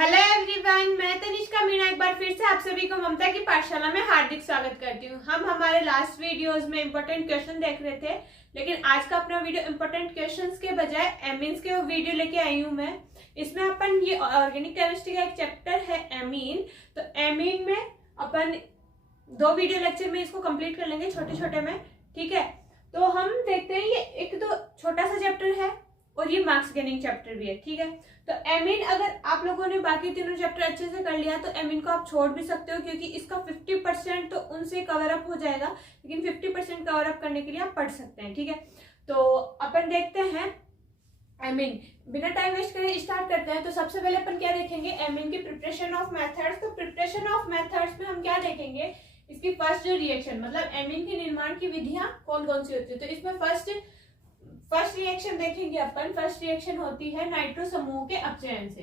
Hello everyone, मैं तनिष्का मीणा एक बार फिर से आप सभी को ममता की पाठशाला में हार्दिक स्वागत करती हूँ। हम हमारे लास्ट वीडियोस में इंपॉर्टेंट क्वेश्चन देख रहे थे, लेकिन आज का अपना वीडियो इंपॉर्टेंट क्वेश्चंस के बजाय एमीन्स के वीडियो लेके आई हूँ मैं। इसमें अपन ये ऑर्गेनिक केमिस्ट्री का एक चैप्टर है एमीन, तो एमीन में अपन 2 वीडियो लेक्चर में इसको कंप्लीट कर लेंगे छोटे छोटे में। ठीक है, तो हम देखते हैं ये एक तो छोटा सा चैप्टर है और ये मार्क्स गेनिंग चैप्टर भी है। ठीक है, तो एमीन अगर आप लोगों ने बाकी तीनों चैप्टर अच्छे से कर लिया तो एमीन को आप छोड़ भी सकते हो, क्योंकि इसका 50% तो उनसे कवर अप हो जाएगा, लेकिन 50% कवर अप करने के लिए आप पढ़ सकते हैं। ठीक है, तो अपन देखते हैं एमीन। बिना टाइम वेस्ट करे स्टार्ट करते हैं। तो सबसे पहले अपन क्या देखेंगे, एमीन की प्रिपरेशन ऑफ मेथड्स। तो प्रिपरेशन ऑफ मेथड्स में हम क्या देखेंगे, इसकी फर्स्ट जो रिएक्शन मतलब एमीन के निर्माण की विधियां कौन कौन सी होती है। तो इसमें फर्स्ट रिएक्शन देखेंगे अपन। फर्स्ट रिएक्शन होती है नाइट्रो समूह के अपचयन से।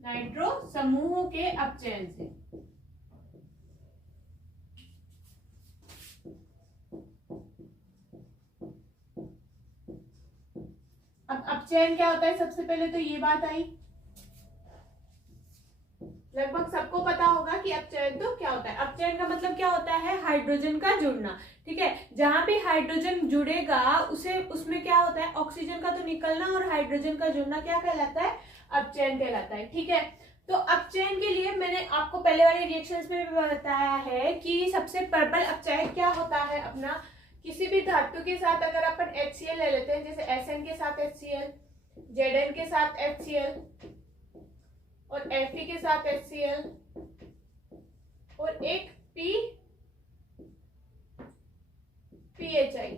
नाइट्रो समूहों के अपचयन से। अब अपचयन क्या होता है, सबसे पहले तो ये बात आई, लगभग सबको पता होगा कि अपचयन तो क्या होता है। अपचयन का मतलब क्या होता है, हाइड्रोजन का जुड़ना। ठीक है, जहां भी हाइड्रोजन जुड़ेगा उसे उसमें क्या होता है, ऑक्सीजन का तो निकलना और हाइड्रोजन का जुड़ना क्या कहलाता है, अपचयन कहलाता है। ठीक है, तो अपचयन के लिए मैंने आपको पहले वाले रिएक्शंस में भी बताया है कि सबसे प्रबल अपचय क्या होता है अपना, किसी भी धातु के साथ अगर अपन HCl ले लेते हैं, जैसे SN के साथ HCl, Zn के साथ HCl और Fe के साथ HCl और एक PHI।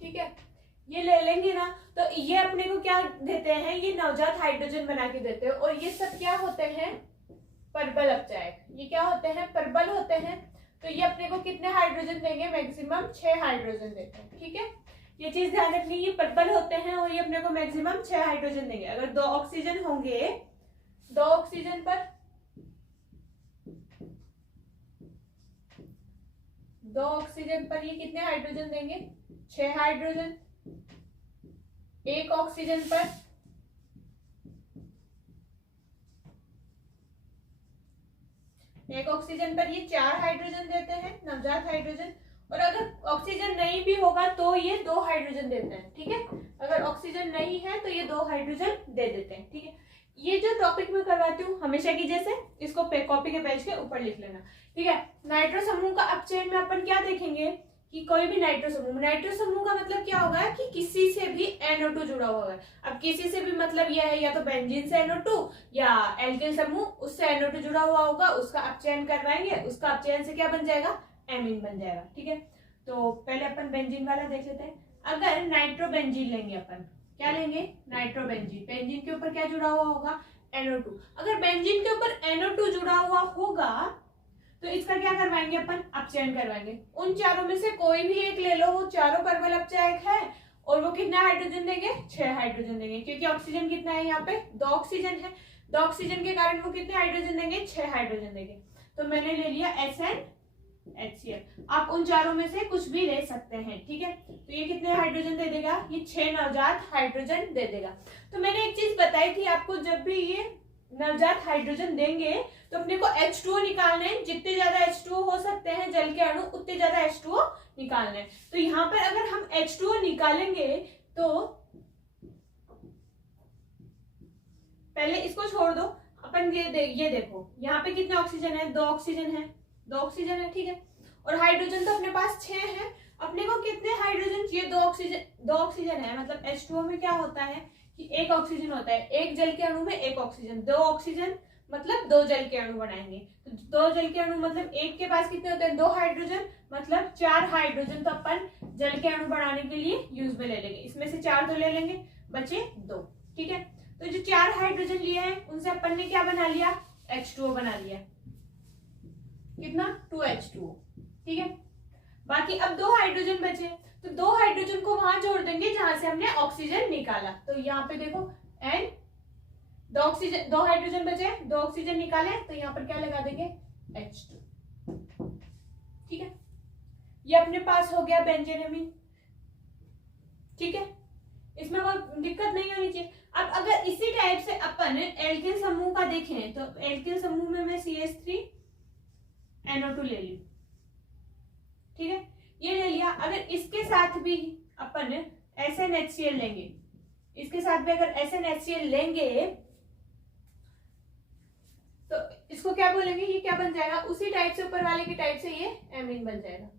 ठीक है, ये ले लेंगे ना, तो ये अपने को क्या देते हैं, ये नवजात हाइड्रोजन बना के देते हैं। और ये सब क्या होते हैं, प्रबल अपचायक। ये क्या होते हैं, प्रबल होते हैं। तो ये अपने को कितने हाइड्रोजन देंगे, मैक्सिमम 6 हाइड्रोजन देते हैं। ठीक है, ये चीज ध्यान रखनी, ये प्रबल होते हैं और ये अपने को मैक्सिमम 6 हाइड्रोजन देंगे। अगर 2 ऑक्सीजन होंगे, 2 ऑक्सीजन पर 2 ऑक्सीजन पर ये कितने हाइड्रोजन देंगे, 6 हाइड्रोजन। 1 ऑक्सीजन पर 1 ऑक्सीजन पर ये 4 हाइड्रोजन देते हैं, नवजात हाइड्रोजन। और अगर ऑक्सीजन नहीं भी होगा तो ये 2 हाइड्रोजन देते हैं। ठीक है, अगर ऑक्सीजन नहीं है तो ये 2 हाइड्रोजन दे देते हैं। ठीक है, ये जो टॉपिक मैं करवाती हूँ हमेशा की जैसे इसको कॉपी के पेज के ऊपर लिख लेना। ठीक है, नाइट्रो समूह का अपचयन में अपन क्या देखेंगे कि कोई भी नाइट्रो समूह का मतलब क्या होगा कि किसी से भी NO2 जुड़ा हुआ है। अब किसी से भी मतलब यह है या तो बेंजीन से NO2 या एल्किल समूह उससे NO2 जुड़ा हुआ होगा, उसका अपचयन करवाएंगे, उसका अपचयन से क्या बन जाएगा, एमीन बन जाएगा। ठीक है, तो पहले अपन बेंजीन वाला देख लेते हैं। अगर नाइट्रोबेंजीन लेंगे अपन, क्या लेंगे, नाइट्रोबेंजीन। बेंजीन के ऊपर क्या जुड़ा हुआ होगा, NO2। अगर बेंजीन के ऊपर NO2 जुड़ा हुआ होगा तो इसका क्या करवाएंगे अपन, अपचयन करवाएंगे। उन चारों में से कोई भी एक ले लो, वो चारों प्रबल अपचायक है और वो कितना हाइड्रोजन देंगे, 6 हाइड्रोजन देंगे, क्योंकि ऑक्सीजन कितना है यहाँ पे, 2 ऑक्सीजन है। 2 ऑक्सीजन के कारण वो कितने हाइड्रोजन देंगे, 6 हाइड्रोजन देंगे। तो मैंने ले लिया SnHCl। आप उन चारों में से कुछ भी ले सकते हैं। ठीक है, तो ये कितने हाइड्रोजन दे देगा, ये 6 नवजात हाइड्रोजन दे देगा। तो मैंने एक चीज बताई थी आपको, जब भी ये नवजात हाइड्रोजन देंगे तो अपने को H2O निकालना है। जितने ज्यादा H2O हो सकते हैं जल के अणु, उतने ज्यादा H2O निकालना है। तो यहाँ पर अगर हम H2O निकालेंगे तो पहले इसको छोड़ दो, अपन ये देखो यहाँ पे कितने ऑक्सीजन है, 2 ऑक्सीजन है, 2 ऑक्सीजन है। ठीक है, और हाइड्रोजन तो अपने पास 6 है। अपने को कितने हाइड्रोजन चाहिए, 2 ऑक्सीजन है। मतलब H2O में क्या होता है कि 1 ऑक्सीजन होता है, एक जल के अणु में 1 ऑक्सीजन। 2 ऑक्सीजन मतलब 2 जल के अणु बनाएंगे, तो 2 जल के अणु मतलब एक के पास कितने होते हैं, 2 हाइड्रोजन, मतलब 4 हाइड्रोजन तो अपन जल के अणु बनाने के लिए यूज में ले लेंगे। इसमें से 4 तो ले लेंगे, बचे 2। ठीक है, तो जो 4 हाइड्रोजन लिए हैं उनसे अपन ने क्या बना लिया, H2O बना लिया। कितना, 2H2O। ठीक है, बाकी अब 2 हाइड्रोजन बचे, तो 2 हाइड्रोजन को वहां जोड़ देंगे जहां से हमने ऑक्सीजन निकाला। तो यहाँ पे देखो N, 2 हाइड्रोजन बचे, 2 ऑक्सीजन निकाले, तो यहाँ पर क्या लगा देंगे, H2। ठीक है, ये अपने पास हो गया बेंजीन एमीन। ठीक है, इसमें कोई दिक्कत नहीं होनी चाहिए। अब अगर इसी टाइप से अपन एल्किल समूह का देखें तो एल्किल समूह में मैं CH3NO2 ले लूं, ठीक है, ये ले लिया। अगर इसके साथ भी अपन SnHCl लेंगे, इसके साथ भी अगर SnHCl लेंगे तो इसको क्या बोलेंगे, ये क्या बन जाएगा, उसी टाइप से ऊपर वाले की टाइप से ये एमीन बन जाएगा।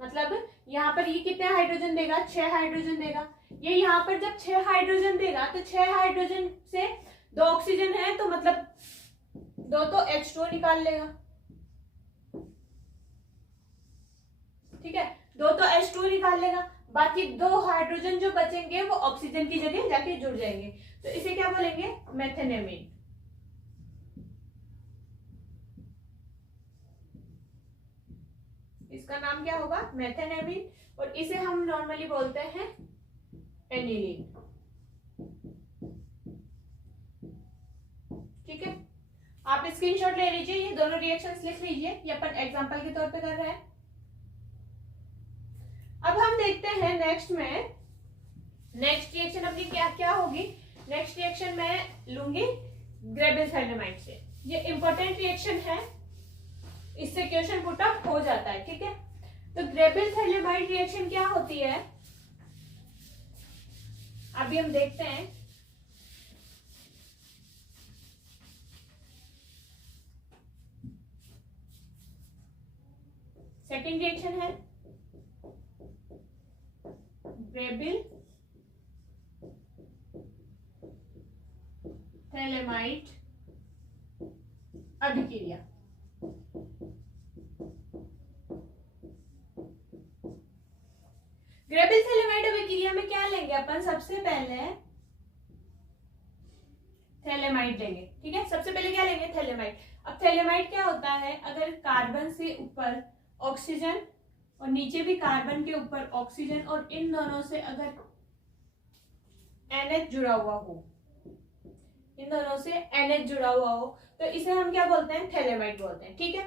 मतलब यहाँ पर ये कितने हाइड्रोजन देगा, 6 हाइड्रोजन देगा। ये यहाँ पर जब 6 हाइड्रोजन देगा तो 6 हाइड्रोजन से 2 ऑक्सीजन है तो मतलब 2 तो H2O निकाल लेगा, ठीक है, 2 तो H2O निकाल लेगा। बाकी 2 हाइड्रोजन जो बचेंगे वो ऑक्सीजन की जगह जाके जुड़ जाएंगे, तो इसे क्या बोलेंगे, मेथेनेमीन। इसका नाम क्या होगा, मेथेनेमीन, और इसे हम नॉर्मली बोलते हैं एनिलीन, ठीक है। आप स्क्रीनशॉट ले लीजिए, ये दोनों रिएक्शंस लिख लीजिए, ये अपन एग्जांपल के तौर पे कर रहे हैं। अब हम देखते हैं नेक्स्ट में, नेक्स्ट रिएक्शन अपनी क्या क्या होगी। नेक्स्ट रिएक्शन मैं लूंगी ग्रेबिल थैलेमाइड से, ये इंपॉर्टेंट रिएक्शन है, इससे क्वेश्चन पुट अप हो जाता है, ठीक है। तो ग्रेबिल थैलेमाइड रिएक्शन क्या होती है अभी हम देखते हैं। सेकेंड रिएक्शन है ग्रेबिल थैलेमाइड अभिक्रिया। ग्रेबिल थैलेमाइड अभिक्रिया में क्या लेंगे अपन, सबसे पहले थैलेमाइड लेंगे, ठीक है। सबसे पहले क्या लेंगे, थैलेमाइड। अब थैलेमाइड क्या होता है, अगर कार्बन से ऊपर ऑक्सीजन और नीचे भी कार्बन के ऊपर ऑक्सीजन और इन दोनों से अगर NH जुड़ा हुआ हो, इन दोनों से NH जुड़ा हुआ हो तो इसे हम क्या बोलते हैं, थैलेमाइड बोलते हैं, ठीक है।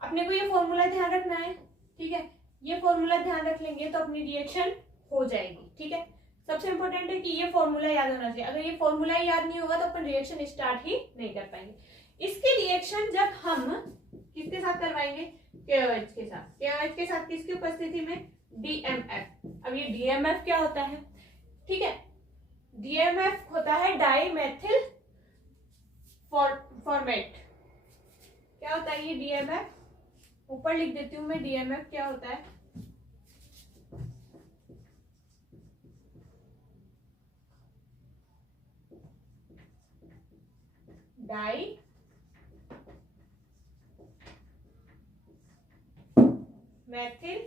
अपने को ये फॉर्मूला ध्यान रखना है, ठीक है, ये फॉर्मूला ध्यान रख लेंगे तो अपनी रिएक्शन हो जाएगी, ठीक है। सबसे इंपॉर्टेंट है कि ये फॉर्मूला याद होना चाहिए, अगर ये फॉर्मूला याद नहीं होगा तो अपन रिएक्शन स्टार्ट ही नहीं कर पाएंगे। इसकी रिएक्शन जब हम किसके साथ करवाएंगे, KOH के साथ। KOH के साथ किसकी उपस्थिति में, DMF। अब ये DMF क्या होता है, ठीक है, DMF होता है डाइमेथिल फॉर्मेट। क्या होता है ये DMF, ऊपर लिख देती हूं मैं, DMF क्या होता है, डाई मैथिल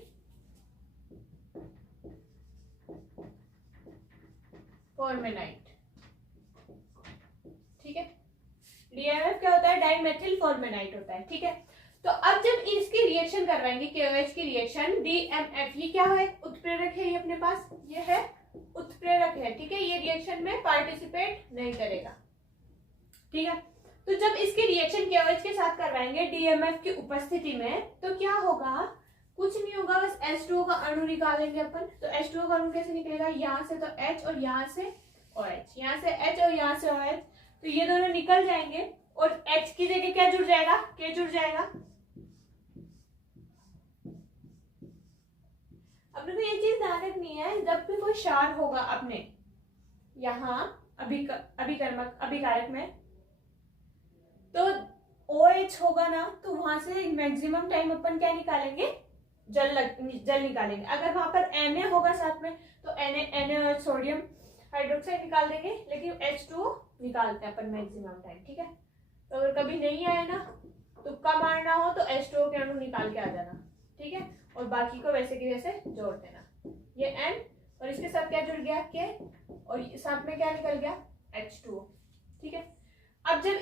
फॉर्मेनाइट, ठीक है। DMF क्या होता है, डाइमेथिल फॉर्मेनाइट होता है, ठीक है। तो अब जब इसकी रिएक्शन करवाएंगे, KOH की रिएक्शन, DMF ये क्या है, उत्प्रेरक है, ये अपने पास ये है उत्प्रेरक है, ठीक है, ये रिएक्शन में पार्टिसिपेट नहीं करेगा, ठीक है। तो जब इसकी रिएक्शन KOH के साथ करवाएंगे DMF की उपस्थिति में तो क्या होगा, कुछ नहीं होगा, बस H2O का अणु निकालेंगे अपन। तो H2O का अणु कैसे निकलेगा, यहाँ से तो H और यहाँ से OH, यहाँ से H और यहाँ से OH, तो ये दोनों निकल जाएंगे और H की जगह क्या जुड़ जाएगा, K जुड़ जाएगा। अपने को ये चीज ध्यान रखनी है, जब भी कोई क्षार होगा अपने यहाँ अभिकारक में तो OH होगा ना, तो वहां से मैक्सिमम टाइम अपन क्या निकालेंगे, जल निकालेंगे। अगर वहां पर Na होगा साथ में तो Na सोडियम हाइड्रोक्साइड निकाल देंगे, लेकिन H2O निकालते हैं अपन मैक्सिमम टाइम, ठीक है। तो अगर कभी नहीं आए ना, तुक्का मारना हो तो H2O के अणु निकाल के आ जाना, ठीक है, और बाकी को वैसे की वैसे जोड़ देना। ये N और इसके साथ क्या जुड़ गया, K, और साथ में क्या निकल गया, H2O, ठीक है। अब जब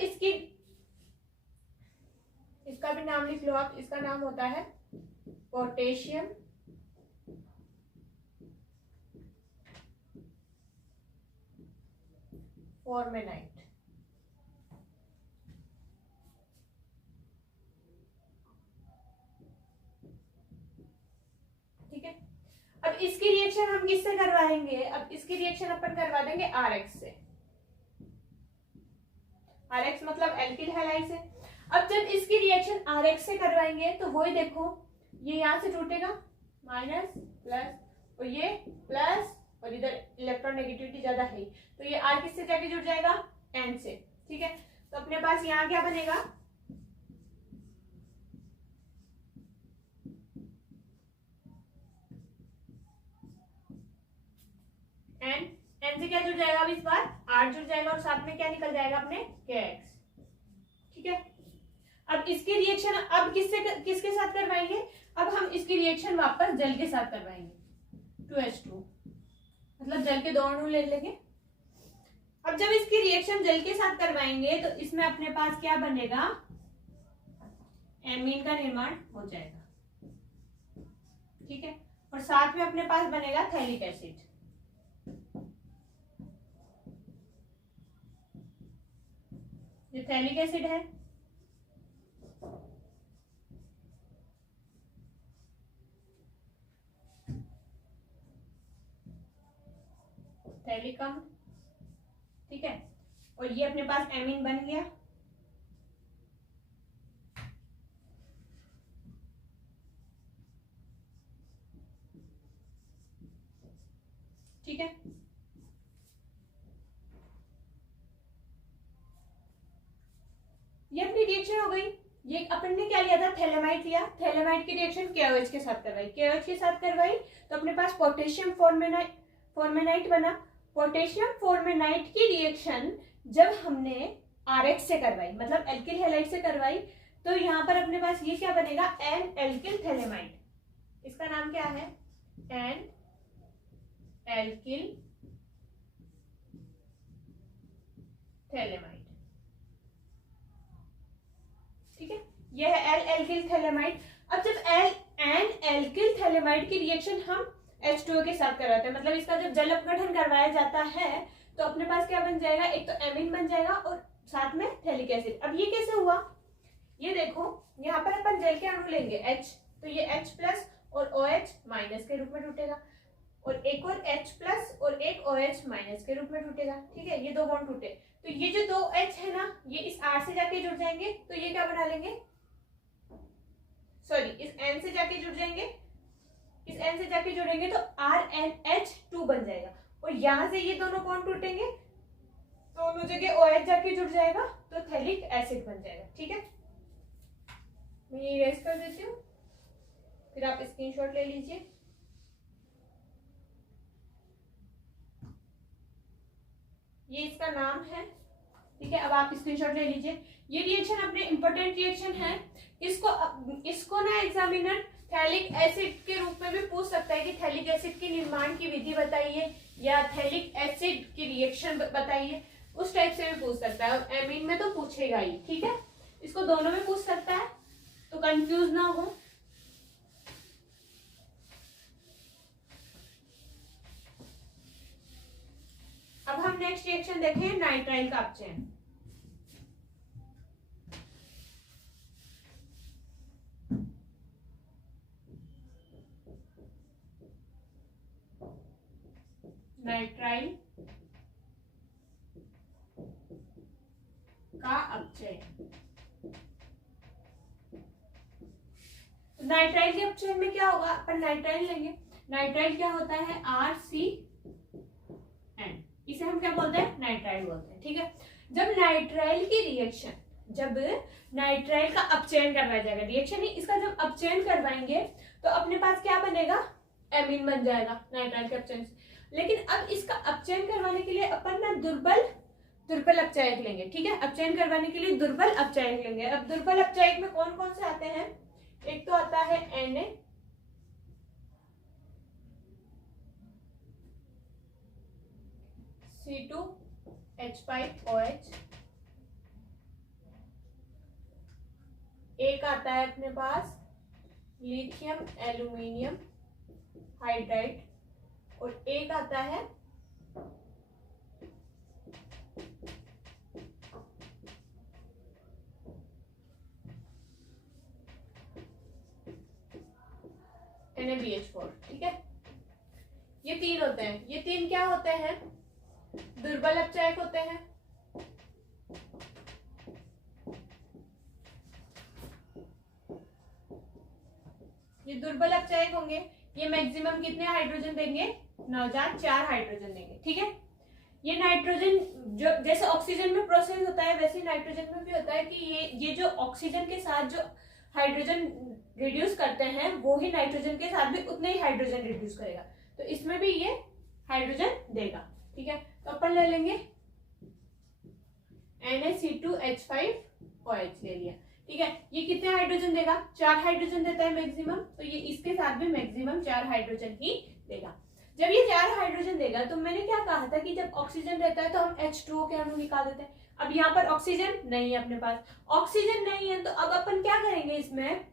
इसका भी नाम लिख लो आप, इसका नाम होता है पोटेशियम फॉर्मेनाइट, ठीक है। अब अब इसकी रिएक्शन हम किससे करवाएंगे? अब इसकी रिएक्शन अपन करवा देंगे RX से। RX मतलब एल्किल हैलाइड से। अब जब इसकी रिएक्शन RX से करवाएंगे तो वही देखो, ये यहां से टूटेगा माइनस प्लस और ये प्लस और इधर इलेक्ट्रॉन नेगेटिविटी ज्यादा है तो ये R किससे जाके जुड़ जाएगा? N से। ठीक है, तो अपने पास यहाँ क्या बनेगा? N से क्या जुड़ जाएगा? अब इस बार R जुड़ जाएगा और साथ में क्या निकल जाएगा अपने? KX। ठीक है, अब इसकी रिएक्शन अब किसके साथ करवाएंगे? अब हम इसकी रिएक्शन वापस जल के साथ करवाएंगे 2H2, मतलब जल के 2 अणु ले लेंगे। अब जब इसकी रिएक्शन जल के साथ करवाएंगे तो इसमें अपने पास क्या बनेगा? एमीन का निर्माण हो जाएगा। ठीक है, और साथ में अपने पास बनेगा थैलिक एसिड। ये थैलिक एसिड है, थैलिक अम्ल। ठीक है, और ये अपने पास एमीन बन गया। ठीक है, ये अपनी रिएक्शन हो गई। ये अपन ने क्या लिया था? थैलेमाइड लिया। थैलेमाइड की रिएक्शन KOH के साथ करवाई, KOH के साथ करवाई तो अपने पास पोटेशियम फॉर्मेनाइट बना। पोटेशियम फॉर्मेनाइट की रिएक्शन जब हमने RX से करवाई, मतलब एल्किल हैलाइड से करवाई, तो यहाँ पर अपने पास ये क्या बनेगा? N alkyl phthalimide. इसका नाम क्या है? N alkyl phthalimide. ठीक है, यह है एल एल्किल थैलेमाइड। अब जब एन एल्किल थैलेमाइड की रिएक्शन हम H2O के साथ करवाते हैं, मतलब इसका जब जल अपघटन करवाया जाता है तो अपने पास क्या बन जाएगा? एक तो एमीन बन जाएगा और साथ में थैलिक एसिड। अब ये कैसे हुआ? ये देखो, यहाँ पर अपन जल के अणु लेंगे H, तो ये H प्लस और OH माइनस के रूप में टूटेगा, और एक और H प्लस और एक OH माइनस के रूप में टूटेगा। ठीक है, ये 2 बॉन्ड टूटे तो ये जो 2 H है ना, ये इस R से जाके जुड़ जाएंगे तो ये क्या बना लेंगे? सॉरी, इस N से जाके जुड़ जाएंगे, इस N से जाके जुड़ेंगे तो RNH2 बन जाएगा, और यहां से ये दोनों बॉन्ड टूटेंगे, दोनों जगह OH जाके जुड़ जाएगा तो थैलिक एसिड बन जाएगा। ठीक है, मैं ये इरेज कर देती हूँ, फिर आप स्क्रीनशॉट ले लीजिए। ये इसका नाम है। ठीक है, अब आप स्क्रीनशॉट ले लीजिए। ये रिएक्शन अपने इंपॉर्टेंट रिएक्शन है। इसको ना एग्जामिनर थैलिक एसिड के रूप में भी पूछ सकता है कि थैलिक एसिड के निर्माण की विधि बताइए या थैलिक एसिड की रिएक्शन बताइए, उस टाइप से भी पूछ सकता है, और एमीन में तो पूछेगा ही। ठीक है, इसको दोनों में पूछ सकता है, तो कंफ्यूज ना हो। अब हम नेक्स्ट रिएक्शन देखें, नाइट्राइल का अपचयन। नाइट्राइल का अपचयन। नाइट्राइल के अपचयन में क्या होगा? अपन नाइट्राइल लेंगे। नाइट्राइल क्या होता है? RCN, इसे हम क्या बोलते हैं? नाइट्राइल बोलते हैं। ठीक है, जब नाइट्राइल की रिएक्शन, जब नाइट्राइल का अपचयन करवाया जाएगा, रिएक्शन ही इसका जब अपचयन करवाएंगे तो अपने पास क्या बनेगा? एमीन बन जाएगा नाइट्राइल के अपचयन से। लेकिन अब इसका अपचयन करवाने के लिए अपन ना दुर्बल अपचायक लेंगे। ठीक है, अपचयन करवाने के लिए दुर्बल अपचायक लेंगे। अब दुर्बल अपचायक में कौन कौन से आते हैं? एक तो आता है Na, C2H5OH, एक आता है अपने पास लिथियम एल्यूमिनियम हाइड्राइड, और एक आता है NaBH4। ठीक है, ये 3 होते हैं। ये 3 क्या होते हैं? दुर्बल अपचायक होते हैं। ये दुर्बल अपचायक होंगे। ये मैक्सिमम कितने हाइड्रोजन देंगे? नवजात 4 हाइड्रोजन देंगे। ठीक है, ये नाइट्रोजन जो जैसे ऑक्सीजन में प्रोसेस होता है वैसे नाइट्रोजन में भी होता है कि ये जो ऑक्सीजन के साथ जो हाइड्रोजन रिड्यूस करते हैं वो ही नाइट्रोजन के साथ भी उतने ही हाइड्रोजन रिड्यूस करेगा, तो इसमें भी ये हाइड्रोजन देगा। ठीक है, तो अपन ले लेंगे NaC2H5OH ले लिया। ठीक है, ये कितने हाइड्रोजन देगा? 4 हाइड्रोजन देता है मैक्सिमम, तो ये इसके साथ भी मैक्सिमम 4 हाइड्रोजन ही देगा। जब ये 4 हाइड्रोजन देगा तो मैंने क्या कहा था कि जब ऑक्सीजन रहता है तो हम H2O के अणु निकाल देते हैं। अब यहाँ पर ऑक्सीजन नहीं है अपने पास, ऑक्सीजन नहीं है तो अब अपन क्या करेंगे इसमें,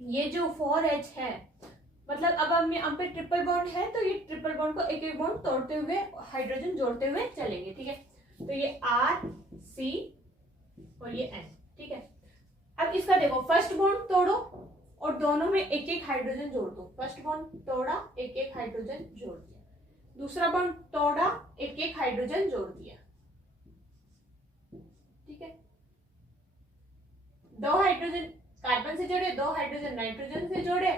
ये जो 4H है मतलब अब हम यहाँ पे ट्रिपल बॉन्ड है तो ये ट्रिपल बॉन्ड को एक एक बॉन्ड तोड़ते हुए हाइड्रोजन जोड़ते हुए चलेंगे। ठीक है, तो ये R C और ये N। ठीक है, अब इसका देखो फर्स्ट बॉन्ड तोड़ो और दोनों में एक एक हाइड्रोजन जोड़ दो। फर्स्ट बॉन्ड तोड़ा, एक एक हाइड्रोजन जोड़ दिया। दूसरा बॉन्ड तोड़ा, एक एक हाइड्रोजन जोड़ दिया। ठीक है, 2 हाइड्रोजन कार्बन से जोड़े, 2 हाइड्रोजन नाइट्रोजन से जोड़े,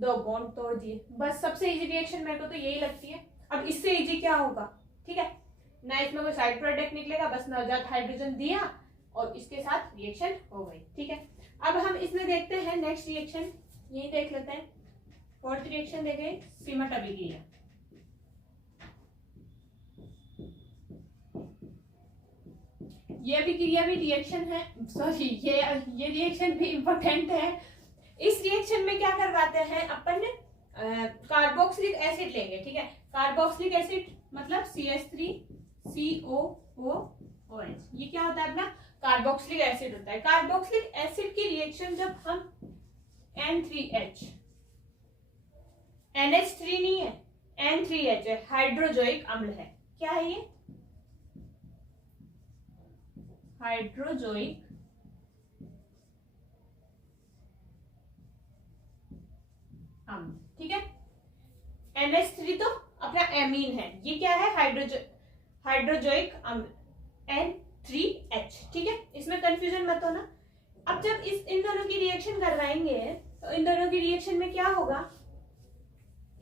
2 बॉन्ड तोड़ दिए। बस सबसे इजी रिएक्शन मेरे को तो यही लगती है। अब इससे इजी क्या होगा? ठीक है ना, इसमें कोई साइड प्रोडक्ट निकलेगा, बस नवजात हाइड्रोजन दिया और इसके साथ रिएक्शन हो गई। ठीक है, अब हम इसमें देखते हैं नेक्स्ट रिएक्शन, यही देख लेते हैं। 4th रिएक्शन देखें, सीमट अभिक्रिया। ये अभिक्रिया भी रिएक्शन है, सॉरी ये रिएक्शन भी इंपॉर्टेंट है। इस रिएक्शन में क्या करवाते हैं अपन, कार्बोक्सिलिक एसिड लेंगे। ठीक है, कार्बोक्सिलिक एसिड मतलब CH3COOOH, ये क्या होता है अपना कार्बोक्सिलिक एसिड होता है। कार्बोक्सिलिक एसिड की रिएक्शन जब हम N3H, NH3 नहीं है, N3H है, हाइड्रोजोइक अम्ल है। क्या है ये? हाइड्रोजोइक अम्ल। ठीक है, NH3 तो अपना एमीन है, ये क्या है? हाइड्रोजोइक अम्ल N3H। ठीक है, इसमें कंफ्यूजन मत होना। अब जब इन दोनों की रिएक्शन करवाएंगे तो इन दोनों की रिएक्शन में क्या होगा,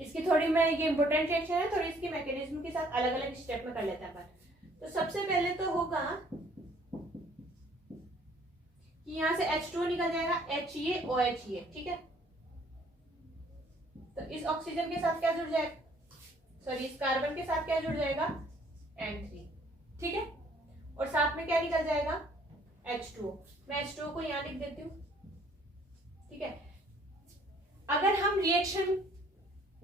इसकी थोड़ी मैं ये इंपॉर्टेंट रिएक्शन है, थोड़ी इसकी मैकेनिज्म के साथ अलग अलग स्टेप में कर लेते हैं अपन। तो सबसे पहले तो होगा कि यहाँ से H2O निकल जाएगा, HeOH। ठीक है, तो इस ऑक्सीजन के साथ क्या जुड़ जाएगा, सॉरी इस कार्बन के साथ क्या जुड़ जाएगा? N3। ठीक है, और साथ में क्या निकल जाएगा? H2O। मैं H2O को यहाँ लिख देती हूँ। ठीक है, अगर हम रिएक्शन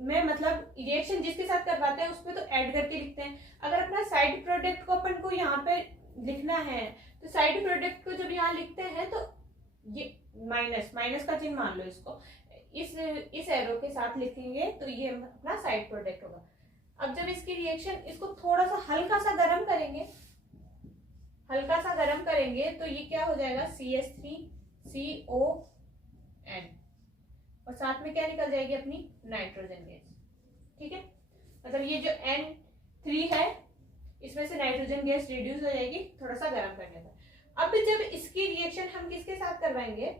में मतलब रिएक्शन जिसके साथ करवाते हैं उसमें तो ऐड करके लिखते हैं। अगर अपना साइड प्रोडक्ट को अपन को यहाँ पे लिखना है तो साइड प्रोडक्ट को जब यहाँ लिखते हैं तो ये माइनस का चिन्ह मान लो इसको, इस एरो के साथ लिखेंगे तो ये अपना साइड प्रोडक्ट होगा। अब जब इसकी रिएक्शन इसको थोड़ा सा हल्का सा गर्म करेंगे तो ये क्या हो जाएगा? CH3CON और साथ में क्या निकल जाएगी? अपनी नाइट्रोजन गैस। ठीक है, मतलब ये जो N3 है इसमें से नाइट्रोजन गैस रिड्यूस हो जाएगी थोड़ा सा गर्म करने पर। अब जब इसकी रिएक्शन हम किसके साथ करवाएंगे,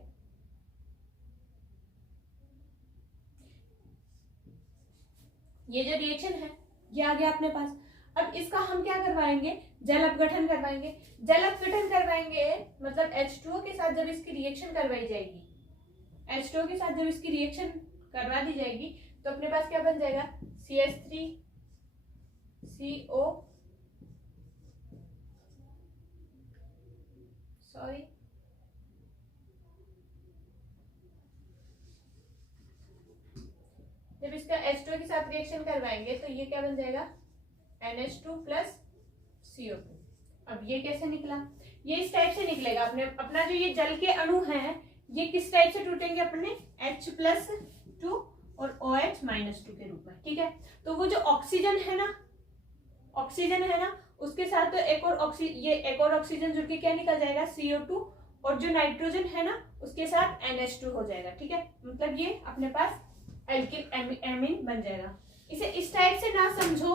ये जो रिएक्शन है ये आ गया अपने पास। अब इसका हम क्या करवाएंगे? जल अपघटन करवाएंगे। जल अपघटन करवाएंगे मतलब H2O के साथ जब इसकी रिएक्शन करवाई जाएगी, H2O के साथ जब इसकी रिएक्शन करवा दी जाएगी तो अपने पास क्या बन जाएगा? CH3CO जब इसका H2O के साथ रिएक्शन करवाएंगे तो ये क्या बन जाएगा? NH2 plus CO2। अब ये कैसे निकला? ये इस टाइप से निकलेगा। अपना जो ये जल के अणु हैं ये किस टाइप से टूटेंगे? अपने H+2 और OH-2 के रूप में। ठीक है, तो वो जो ऑक्सीजन है ना उसके साथ तो एक और ऑक्सीजन जुड़ के क्या निकल जाएगा? CO2 और जो नाइट्रोजन है ना उसके साथ NH2 हो जाएगा। ठीक है, मतलब ये अपने पास एल्किल एमीन बन जाएगा। इसे इस टाइप से ना समझो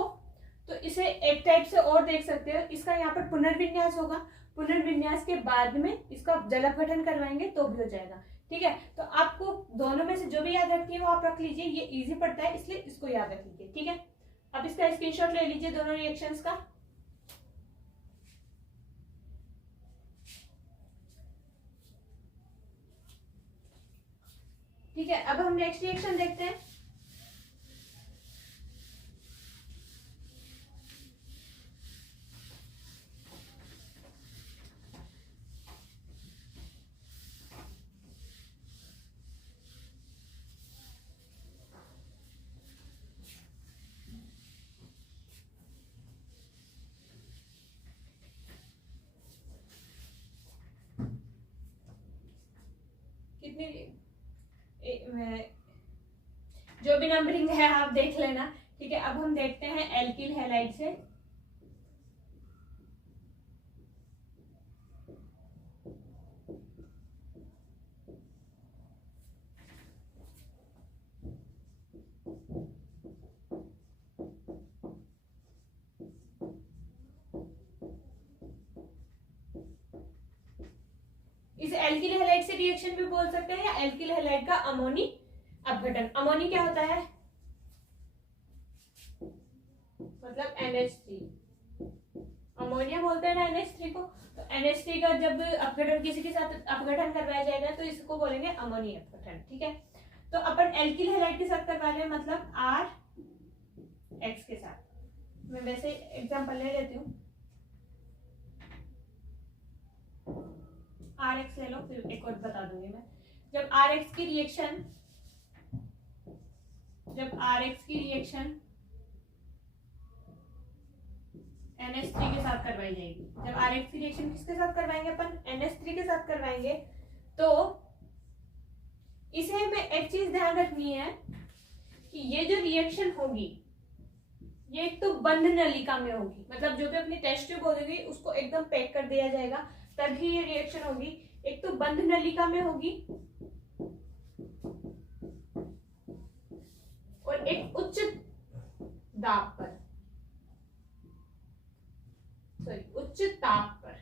तो इसे एक टाइप से और देख सकते हो। इसका यहाँ पर पुनर्विन्यास होगा, पुनर्विन्यास के बाद में इसका जल अपघटन करवाएंगे तो भी हो जाएगा। ठीक है, तो आपको दोनों में से जो भी याद रखनी है वो आप रख लीजिए, ये इजी पड़ता है इसलिए इसको याद रख लीजिए। ठीक है, अब इसका स्क्रीनशॉट ले लीजिए दोनों रिएक्शंस का। ठीक है, अब हम नेक्स्ट रिएक्शन देखते हैं। जो भी नंबरिंग है आप देख लेना। ठीक है, अब हम देखते हैं एल्किल हैलाइड से। इस एल्किल हैलाइड से रिएक्शन भी बोल सकते हैं या एल्किल हैलाइड का अमोनी अपघटन। अमोनी क्या होता है, मतलब NH3, अमोनिया बोलते हैं ना NH3 को। तो NH3 का जब अपघटन किसी के साथ अपघटन करवाया जाएगा तो इसको बोलेंगे अमोनी अपघटन। ठीक है, तो अपन एल्किल हैलाइड के साथ करवा रहे हैं, मतलब RX के साथ। मैं वैसे एग्जांपल ले लेती हूँ, RX ले लो, फिर एक और बता दूंगी मैं। जब RX की रिएक्शन NH3 के साथ करवाई जाएगी। जब RX की रिएक्शन किसके साथ करवाएंगे अपन, NH3 के साथ करवाएंगे, तो इसे में एक चीज ध्यान रखनी है कि ये जो रिएक्शन होगी ये एक तो बंद नलिका में होगी, मतलब जो भी अपनी टेस्ट ट्यूब होगी उसको एकदम पैक कर दिया जाएगा तभी ये रिएक्शन होगी। एक तो बंद नलिका में होगी और एक उच्च दाब पर, उच्च ताप पर।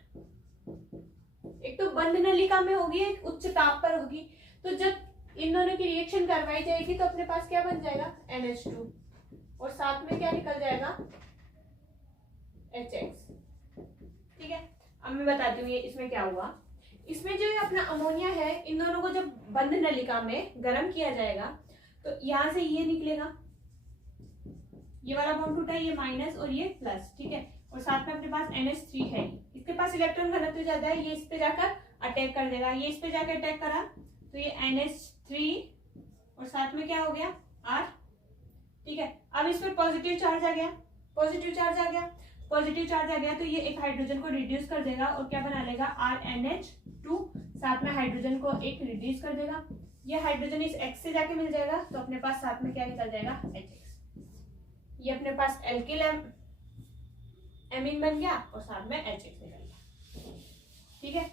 एक तो बंद नलिका में होगी, एक उच्च ताप पर होगी। तो जब इन दोनों की रिएक्शन करवाई जाएगी तो अपने पास क्या बन जाएगा, NH2, और साथ में क्या निकल जाएगा, HX। ठीक है, अब मैं बताती हूँ ये इसमें क्या हुआ। इसमें जो अपना अमोनिया है, इन दोनों को जब बंद नलिका में गर्म किया जाएगा तो यहां से ये निकलेगा, ये वाला बॉन्ड टूटा, ये माइनस और ये प्लस। ठीक है, और साथ में अपने पास NH3 है, इसके पास इलेक्ट्रॉन घनत्व ज्यादा है, ये इस पे जाकर अटैक कर देगा, ये इस पे जाकर अटैक करा तो ये NH3 और साथ में क्या हो गया, R। ठीक है, अब इस पर पॉजिटिव चार्ज आ गया, पॉजिटिव चार्ज आ गया तो ये एक हाइड्रोजन को रिड्यूस कर देगा और क्या बना लेगा, RNH2, साथ में हाइड्रोजन को एक रिड्यूस कर देगा। ये हाइड्रोजन इस X से जाके मिल जाएगा तो अपने पास साथ में क्या निकल जाएगा, HX। ये अपने पास एल्किल एमीन बन गया और साथ में HX निकल गया। ठीक है,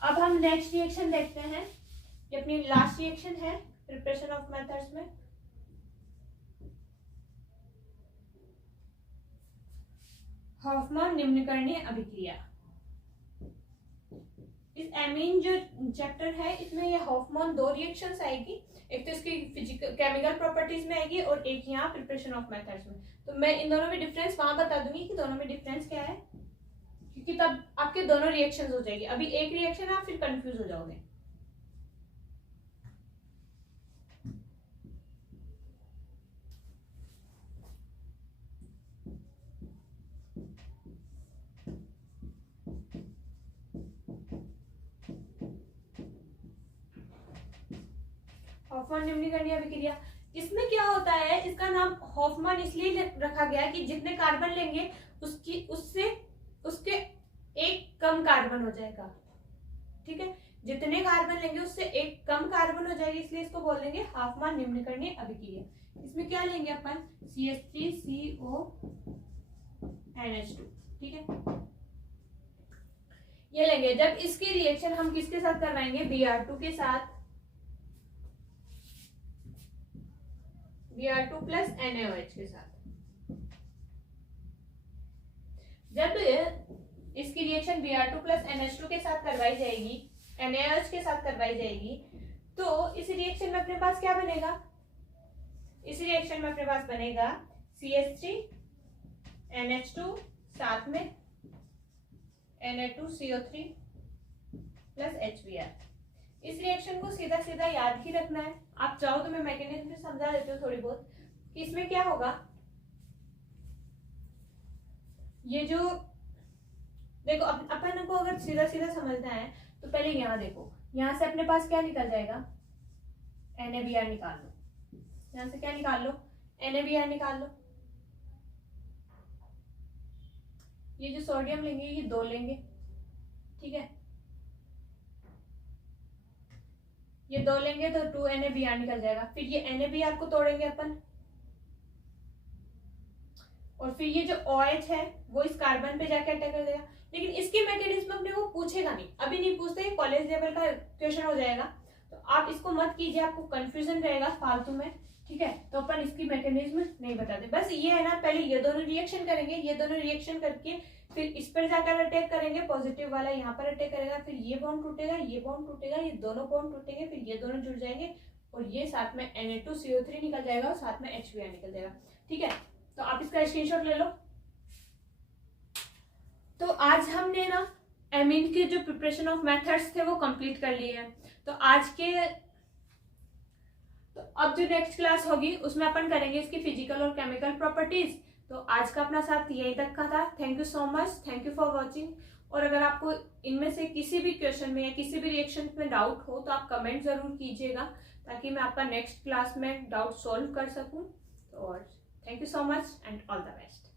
अब हम नेक्स्ट रिएक्शन देखते हैं, ये अपनी लास्ट रिएक्शन है प्रिपरेशन ऑफ मेथड्स में। हॉफमैन निम्नकरणीय अभिक्रिया। इस एमीन जो चैप्टर है इसमें ये हॉफमैन दो रिएक्शंस आएगी, एक तो इसकी फिजिकल केमिकल प्रॉपर्टीज में आएगी और एक यहाँ प्रिपरेशन ऑफ मेथड्स में। तो मैं इन दोनों में डिफरेंस वहां बता दूंगी कि दोनों में डिफरेंस क्या है, क्योंकि तब आपके दोनों रिएक्शंस हो जाएगी। अभी एक रिएक्शन आप फिर कंफ्यूज हो जाओगे। हॉफमैन निम्नकरणीय अभिक्रिया, इसमें क्या होता है, इसका नाम हॉफमैन इसलिए रखा गया कि जितने कार्बन लेंगे उसके एक कम कार्बन हो जाएगा। ठीक है, जितने कार्बन लेंगे उससे एक कम कार्बन हो जाएगी, इसलिए इसको बोल देंगे हॉफमैन निम्नकरणीय अभिक्रिया। इसमें क्या लेंगे अपन, CH3CO NH2। ठीक है, ये लेंगे। जब इसकी रिएक्शन हम किसके साथ करवाएंगे, Br2 के साथ, Br2 प्लस NaOH के साथ। जब इसकी रिएक्शन Br2 प्लस NH2 के साथ करवाई जाएगी, NaOH के साथ करवाई जाएगी, तो इस रिएक्शन में अपने पास क्या बनेगा? इस रिएक्शन में अपने पास बनेगा CH3 NH2 साथ में Na2CO3 प्लस HBr। इस रिएक्शन को सीधा सीधा याद ही रखना है। आप चाहो तो मैं मैकेनिज्म भी समझा देती हूँ थोड़ी बहुत कि इसमें क्या होगा। ये जो देखो अपन को अगर सीधा सीधा समझना है तो पहले यहाँ देखो, यहाँ से अपने पास क्या निकल जाएगा? NaBr निकाल लो। यहाँ से क्या निकाल लो? NaBr निकाल लो। ये जो सोडियम लेंगे ये 2 लेंगे, ठीक है, ये 2 लेंगे तो 2 NaBr निकल जाएगा। फिर ये NaBr को तोड़ेंगे अपन, और फिर ये जो OH है वो इस कार्बन पे जाके अटैक कर देगा। लेकिन इसके मैकेनिज्म अपने को पूछेगा नहीं, अभी नहीं पूछते, कॉलेज लेवल का क्वेश्चन हो जाएगा, तो आप इसको मत कीजिए, आपको कंफ्यूजन रहेगा फालतू में, ठीक है। तो अपन इसकी मैकेनिज्म नहीं बताते, बस ये है ना, पहले ये दोनों रिएक्शन करेंगे, ये दोनों रिएक्शन करके फिर इस पर जाकर अटैक करेंगे, पॉजिटिव वाला यहाँ पर अटैक करेगा, फिर ये बॉन्ड टूटेगा, ये बॉन्ड टूटेगा, ये दोनों बॉन्ड टूटेंगे, फिर ये दोनों जुड़ जाएंगे और ये साथ में Na2CO3 निकल जाएगा और साथ में HBr निकल जाएगा, ठीक है। तो आप इसका स्क्रीनशॉट ले लो। तो आज हमने ना एमीन के जो प्रिपरेशन ऑफ मेथड्स थे वो कंप्लीट कर लिए हैं। तो अब जो नेक्स्ट क्लास होगी उसमें अपन करेंगे इसकी फिजिकल और केमिकल प्रॉपर्टीज। तो आज का अपना साथ यहीं तक का था। Thank you so much, thank you for watching. और अगर आपको इनमें से किसी भी क्वेश्चन में या किसी भी रिएक्शन में डाउट हो तो आप कमेंट जरूर कीजिएगा, ताकि मैं आपका नेक्स्ट क्लास में डाउट सॉल्व कर सकूं। और thank you so much and all the best.